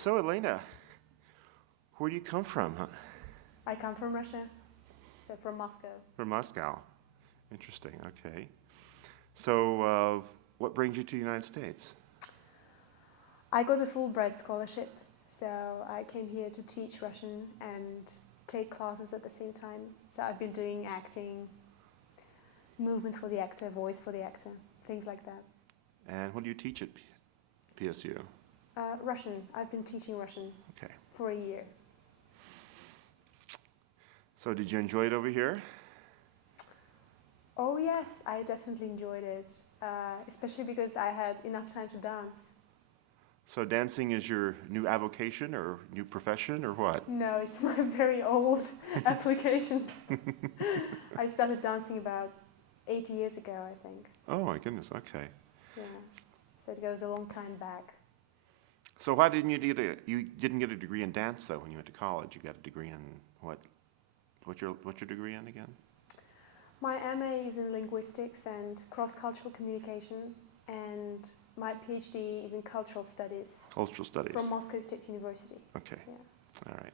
So, Elena, where do you come from? Huh? I come from Russia, so from Moscow. From Moscow. Interesting, okay. So, what brings you to the United States? I got a Fulbright scholarship, so I came here to teach Russian and take classes at the same time. So I've been doing acting, movement for the actor, voice for the actor, things like that. And what do you teach at PSU? Russian. I've been teaching Russian Okay. for a year. So, did you enjoy it over here? Oh yes, I definitely enjoyed it, especially because I had enough time to dance. So, dancing is your new avocation or new profession or what? No, it's my very old application. I started dancing about 8 years ago, I think. Oh my goodness, okay. Yeah, so it goes a long time back. So why didn't you didn't get a degree in dance though when you went to college? You got a degree in what? What's your degree in again? My MA is in linguistics and cross-cultural communication, and my PhD is in cultural studies. Cultural studies. From Moscow State University. Okay. Yeah. All right.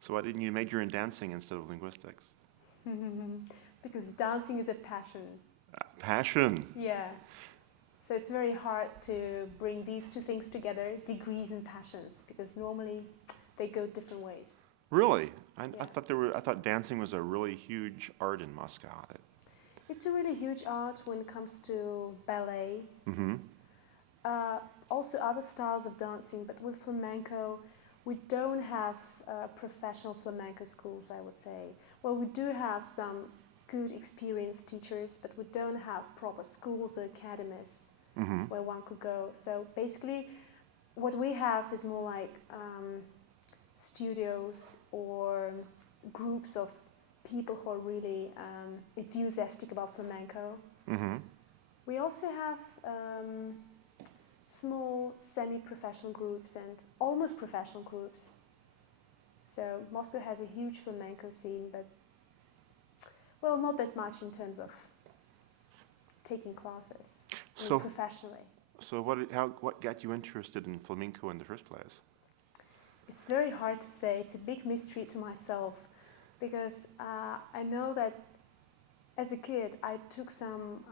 So why didn't you major in dancing instead of linguistics? Because dancing is a passion. Passion. Yeah. So it's very hard to bring these two things together, degrees and passions, because normally they go different ways. Really? I Yeah. I thought dancing was a really huge art in Moscow. It's a really huge art when it comes to ballet. Mm-hmm. Also other styles of dancing, but with flamenco, we don't have professional flamenco schools, I would say. Well, we do have some good experienced teachers, but we don't have proper schools or academies Mm-hmm. where one could go. So basically, what we have is more like studios or groups of people who are really enthusiastic about flamenco. Mm-hmm. We also have small semi-professional groups and almost professional groups. So Moscow has a huge flamenco scene, but well, not that much in terms of taking classes professionally. So what got you interested in flamenco in the first place? It's very hard to say. It's a big mystery to myself, because I know that as a kid I took some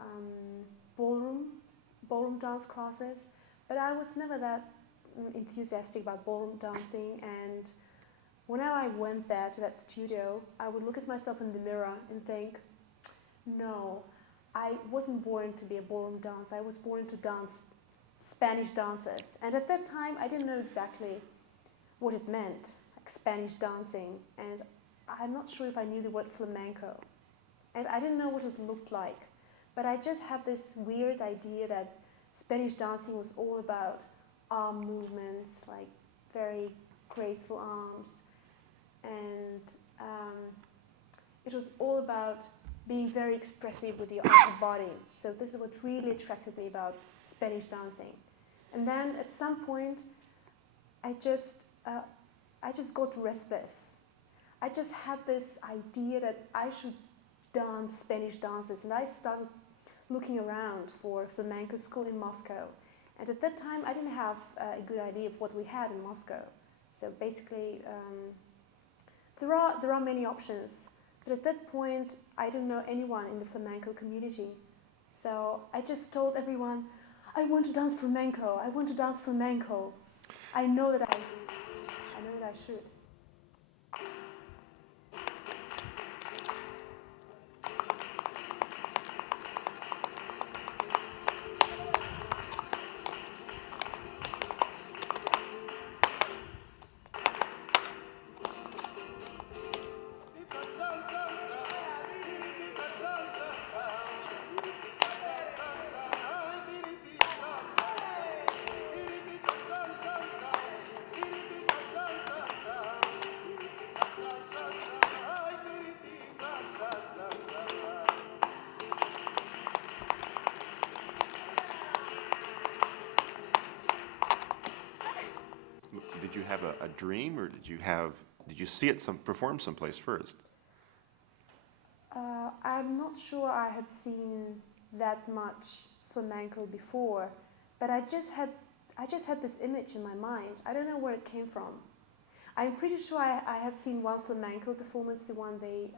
ballroom dance classes, but I was never that enthusiastic about ballroom dancing. And whenever I went there to that studio, I would look at myself in the mirror and think, no, I wasn't born to be a ballroom dancer. I was born to dance Spanish dances. And at that time, I didn't know exactly what it meant, like Spanish dancing. And I'm not sure if I knew the word flamenco. And I didn't know what it looked like. But I just had this weird idea that Spanish dancing was all about arm movements, like very graceful arms. And it was all about being very expressive with your upper body. So this is what really attracted me about Spanish dancing. And then at some point, I just got restless. I just had this idea that I should dance Spanish dances, and I started looking around for flamenco school in Moscow. And at that time, I didn't have a good idea of what we had in Moscow. So basically, there are many options. But at that point, I didn't know anyone in the flamenco community. So I just told everyone, I want to dance flamenco. I want to dance flamenco. I know that I should. Did you have a dream, or did you see it perform someplace first? I'm not sure I had seen that much flamenco before, but I just had I just had this image in my mind. I don't know where it came from. I'm pretty sure I had seen one flamenco performance, the one they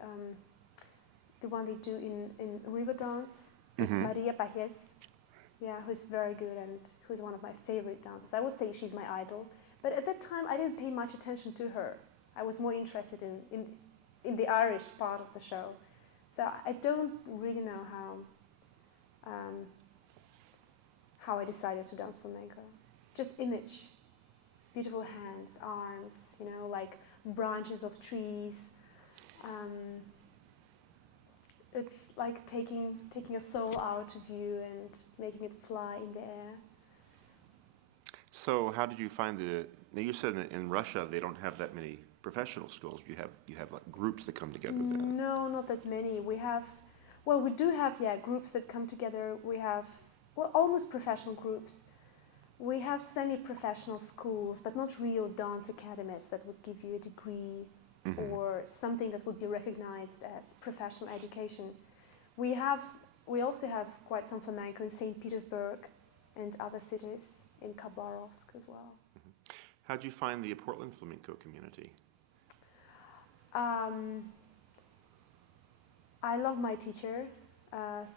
do in river dance. It's Maria Pajes, yeah, who's very good and who's one of my favorite dancers. I would say she's my idol. But at that time, I didn't pay much attention to her. I was more interested in the Irish part of the show. So I don't really know how I decided to dance flamenco. Just image, beautiful hands, arms, you know, like branches of trees. It's like taking a soul out of you and making it fly in the air. So how did you find now you said that in Russia they don't have that many professional schools. You have like groups that come together then. No, not that many. We do have, groups that come together. We have, almost professional groups. We have semi-professional schools, but not real dance academies that would give you a degree or something that would be recognized as professional education. We also have quite some flamenco in St. Petersburg and other cities, in Khabarovsk as well. How did you find the Portland flamenco community? I love my teacher.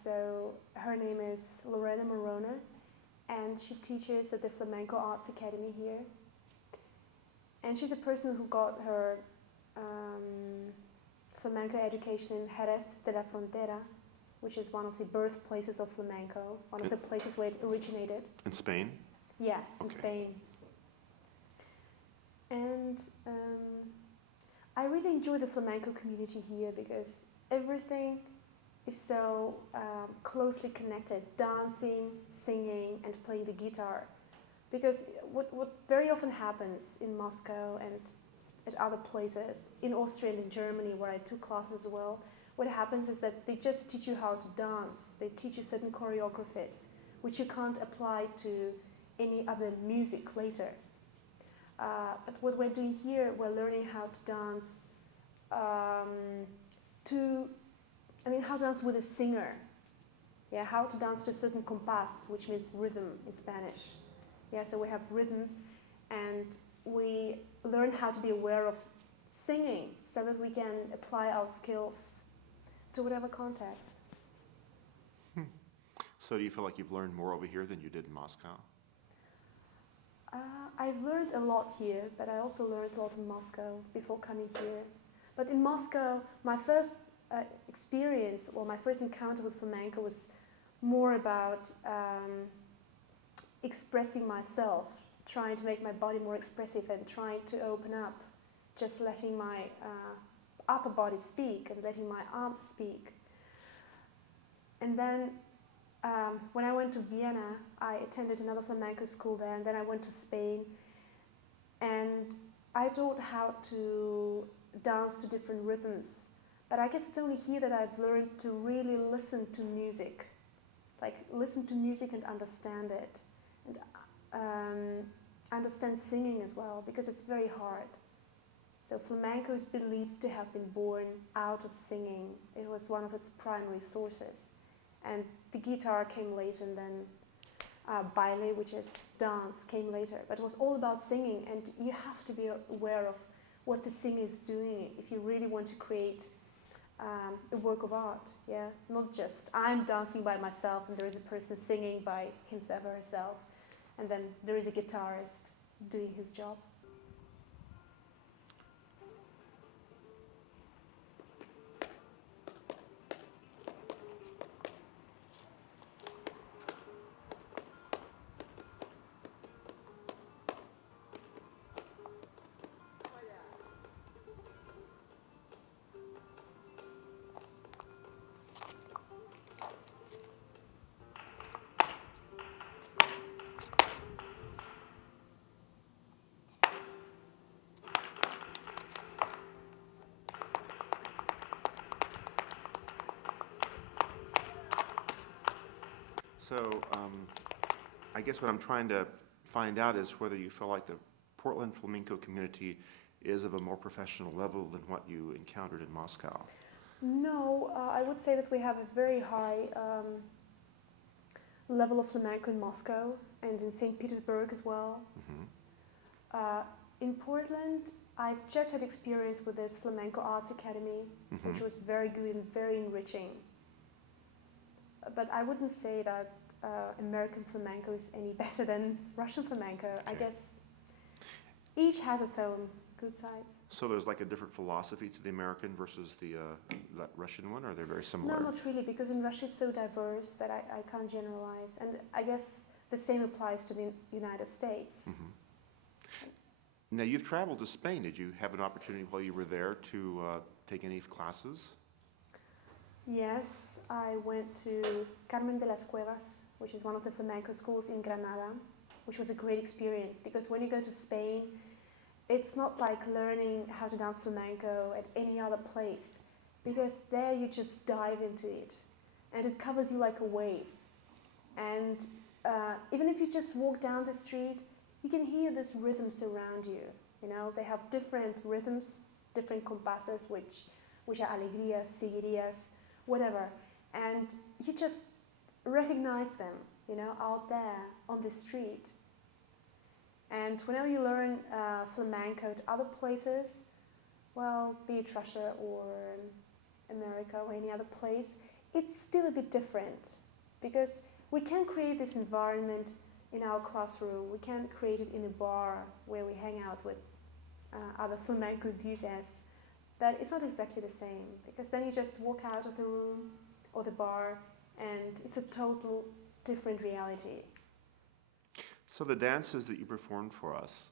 So her name is Elena Sukhina, and she teaches at the Flamenco Arts Academy here. And she's a person who got her flamenco education in Jerez de la Frontera, which is one of the birthplaces of flamenco, one of the places where it originated. In Spain? Yeah, in Okay. Spain. And I really enjoy the flamenco community here because everything is so closely connected, dancing, singing, and playing the guitar. Because what very often happens in Moscow and at other places, in Austria and in Germany, where I took classes as well, what happens is that they just teach you how to dance. They teach you certain choreographies, which you can't apply to any other music later. But what we're doing here, we're learning how to dance how to dance with a singer. Yeah, how to dance to a certain compás, which means rhythm in Spanish. Yeah, so we have rhythms, and we learn how to be aware of singing so that we can apply our skills to whatever context. So do you feel like you've learned more over here than you did in Moscow? I've learned a lot here, but I also learned a lot in Moscow before coming here. But in Moscow, my first experience, or my first encounter with flamenco was more about expressing myself, trying to make my body more expressive and trying to open up, just letting my upper body speak and letting my arms speak. And then when I went to Vienna, I attended another flamenco school there, and then I went to Spain, and I taught how to dance to different rhythms. But I guess it's only here that I've learned to really listen to music, like listen to music and understand it, and understand singing as well, because it's very hard. So flamenco is believed to have been born out of singing. It was one of its primary sources. And the guitar came later, and then baile, which is dance, came later. But it was all about singing, and you have to be aware of what the singer is doing if you really want to create a work of art. Yeah, not just I'm dancing by myself and there is a person singing by himself or herself, and then there is a guitarist doing his job. So I guess what I'm trying to find out is whether you feel like the Portland flamenco community is of a more professional level than what you encountered in Moscow. No, I would say that we have a very high level of flamenco in Moscow, and in St. Petersburg as well. Mm-hmm. In Portland, I've just had experience with this Flamenco Arts Academy, Mm-hmm. which was very good and very enriching. But I wouldn't say that American flamenco is any better than Russian flamenco. I Okay. guess each has its own good sides. So there's like a different philosophy to the American versus the that Russian one, or they're very similar? No, not really, because in Russia it's so diverse that I can't generalize. And I guess the same applies to the United States. Mm-hmm. Now, you've traveled to Spain. Did you have an opportunity while you were there to take any classes? Yes, I went to Carmen de las Cuevas, which is one of the flamenco schools in Granada, which was a great experience because when you go to Spain, it's not like learning how to dance flamenco at any other place, because there you just dive into it and it covers you like a wave. And even if you just walk down the street, you can hear these rhythms around you. You know, they have different rhythms, different compasses, which are alegrías, seguirías, whatever. And you just recognize them, you know, out there on the street. And whenever you learn flamenco at other places, well, be it Russia or America or any other place, it's still a bit different because we can't create this environment in our classroom. We can't create it in a bar where we hang out with other flamenco enthusiasts. That it's not exactly the same because then you just walk out of the room or the bar and it's a total different reality. So the dances that you performed for us,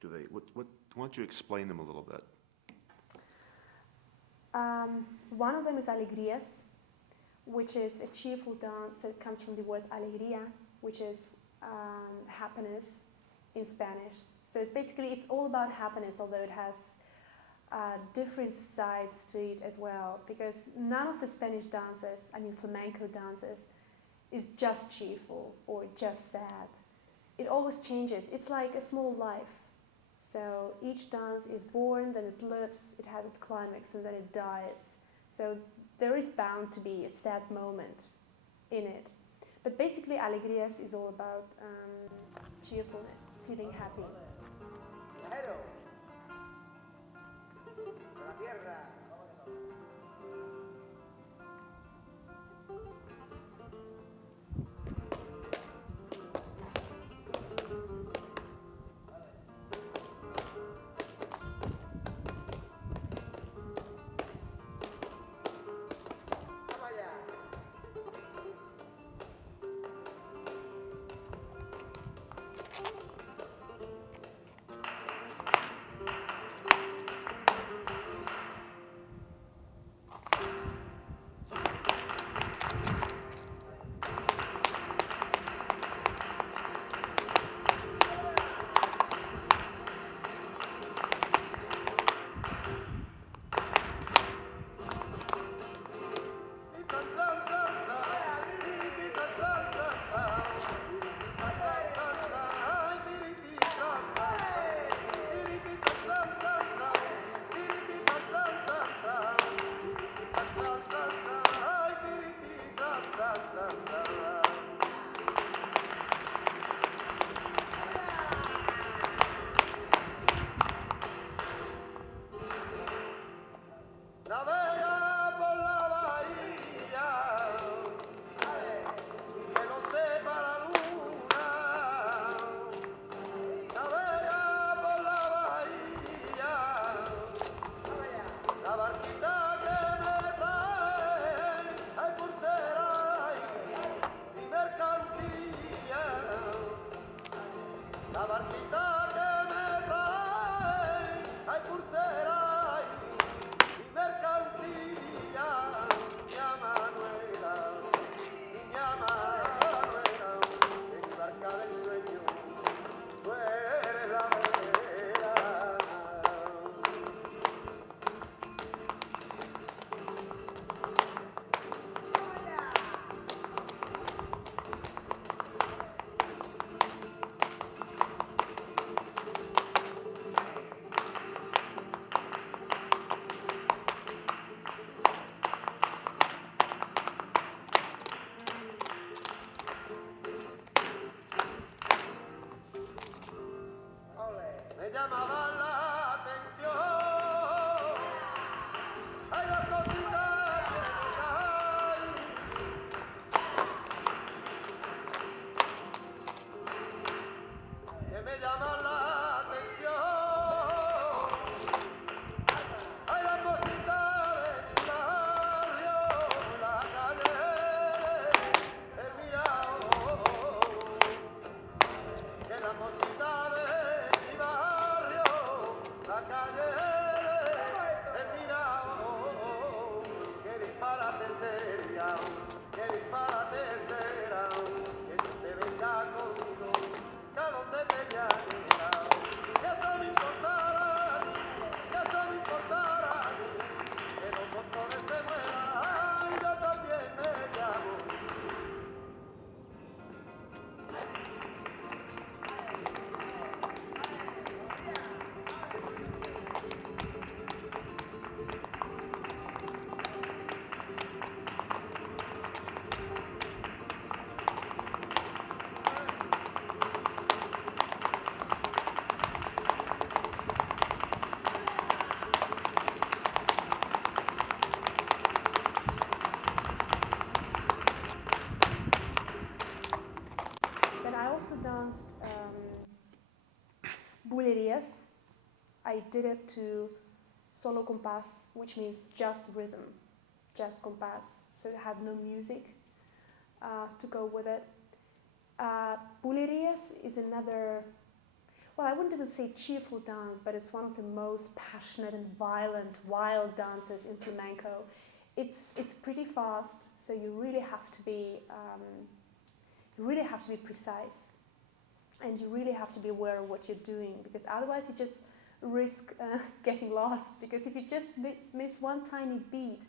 do they? What? Why don't you explain them a little bit? One of them is alegrías, which is a cheerful dance. So it comes from the word alegría, which is happiness in Spanish. So it's all about happiness, although it has different sides to it as well. Because none of the Spanish dances, I mean flamenco dances, is just cheerful or just sad. It always changes. It's like a small life. So each dance is born, then it lives, it has its climax, and then it dies. So there is bound to be a sad moment in it. But basically, alegrías is all about cheerfulness, feeling happy. llamaban la atención. Hay dos cositas que me llaman la atención. Hay dos cositas de mi barrio, la calle, el Mirao. Que la cosita de mi barrio, la calle, el Mirao. Que disparate sería, que disparate será, que tú te vengas conmigo, que a donde te llame, que eso me importará a mí, que eso me importará a mí, que los doctores se mueran, yo también me llamo. But I also danced bulerías. I did it to solo compás, which means just rhythm, just compás. So it had no music to go with it. Bulerías is another, well, I wouldn't even say cheerful dance, but it's one of the most passionate and violent, wild dances in flamenco. It's pretty fast, so you really have to be precise, and you really have to be aware of what you're doing, because otherwise you just risk getting lost. Because if you just miss one tiny beat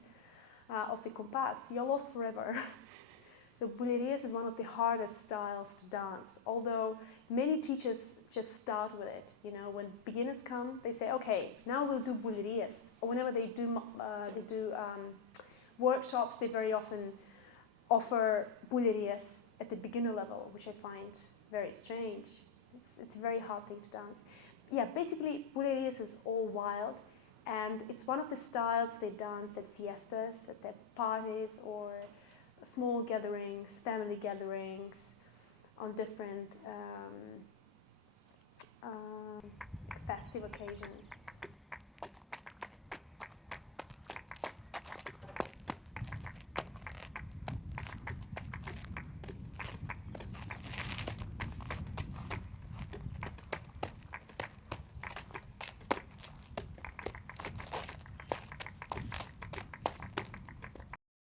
of the compas, you're lost forever. So bulerías is one of the hardest styles to dance, although many teachers just start with it. You know, when beginners come, they say, okay, now we'll do bulerías. Or whenever they do workshops, they very often offer bulerías at the beginner level, which I find very strange. It's a very hard thing to dance. Yeah, basically bulerías is all wild, and it's one of the styles they dance at fiestas, at their parties, or small gatherings, family gatherings, on different festive occasions.